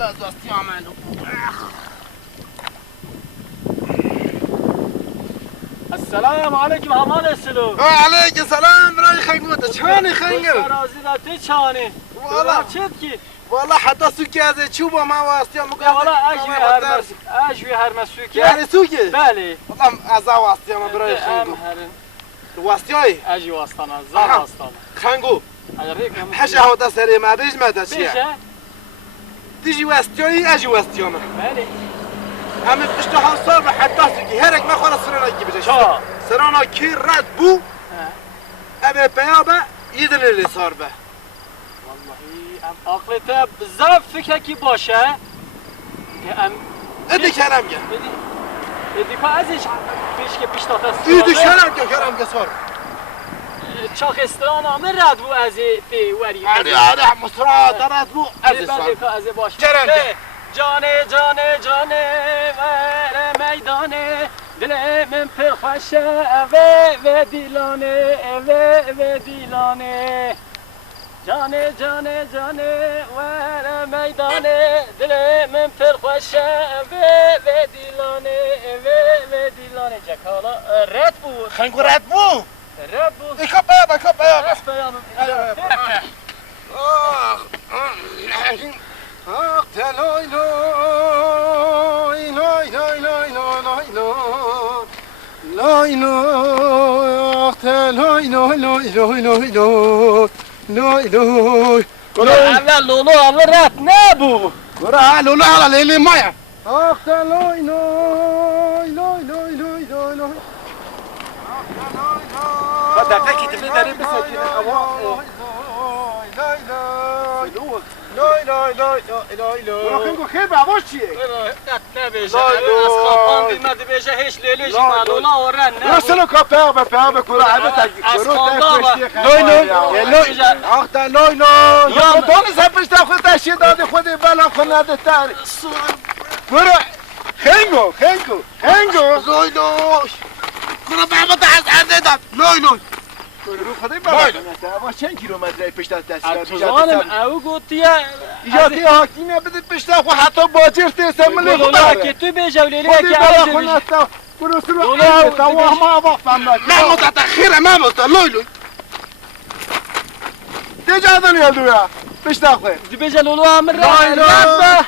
لازم يعملوا السلام عليكم همان السلو وعليك السلام براي خنقوت شاني خنقل رازي لا تشاني والله چتکی والله حتى سوكي هذا چوبا ما واسطه مقدر والله اجوي هر مسوكي يعني سوكي بله والله ازا واسطه ما براي خنقو واسطه اجي واسطانا زار واسطانا خنقو اجريك حاجه هذا سري ما بيج ما تشي بيشه تيجي واسطه اجي واسطه ما بله هم بتشتغل صار حتى سوكي هرك ما خلاص سرنا كي بجش شا سرنا كي رد بو ابي بيابه يدل اللي صار به والله ام عقلته بزاف فکرکی باشه ام ادي كلام جا ادی که ازش پیش تاست ادي كلام جا صار چاخستان آمه رد بو از تی وری هذا مصرا درات بو از صار از باشه جانه ور میدانه دل من پر خوشه و دیلانه و دیلانه جانه ور میدانه دل من پر خوشه و دیلانه و دیلانه جکالا رد بود خنقو رد بو رد بود كبابه بس پیام لاي لاي لاي لاي لاي لاي لاي لاي لاي اول لولو اول رد نبو ورا لولا على ليلي مايا اخت لاي لاي لاي لاي لاي لاي لاي هذا فكي تبي داري بسكين لاي لاي لاي لاي لاي خنقو خير بعوش چیه نبیشه از خواهان بیمد بیشه هیچ لیلیش مالولا و رن نبود رسلو کپه به کورا عبه تاکی از خواهان لای لای آخت لای لای یا دانی سپش تا خود تشید دادی خودی بلا خود نده تر برو خنگو لای لای برو به همه از عرضه داد لای لای رو خودی بلا اما چند کیلومتر پشت از دستیار توانم او گوتیه ایجادی حاکیمه بده پشت خود حتی باجر تیسه ملی خود لولا که تو بیشه و لیلیه خودی که بلا از خود بیشه نسته برو سلو عیبه تواه ما وقفم نکنه من متأخره ما لای لای دیجا دنی الدویا پشت خود دی بیشه لولو هم لای لای.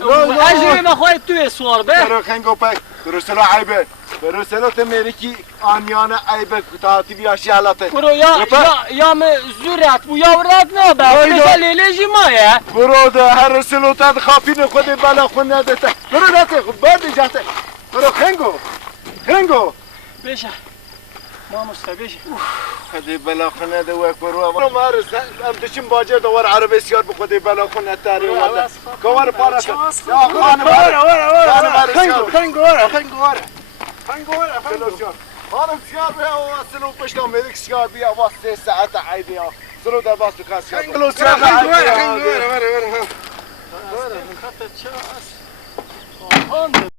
رد اجری نخواهی توی سوار به برو خنگو پک برو سلو عیبه برو سلو تمیرکی آنیانه عیبه کتاتی بیاشی حالاته برو یا زورت بو یا رد نبه لای لای. بیشه لیلیجی مایه برو ده هر سلو تد خافین خود بلا خود ندته برو نته خود بردی جاته برو خنگو بیشه ما مستبیشه خدي بلا خنا دوك بروا مارس ام تشم باجر دوار عربي سيار بخدي بلا خنا تاري ولا كوار بارك يا خان ورا خنقو خانم سيار بها وصلوا بشكم ملك سيار بها وصل ساعه عيدي صلوا ده باس كاس خنقو سيار ورا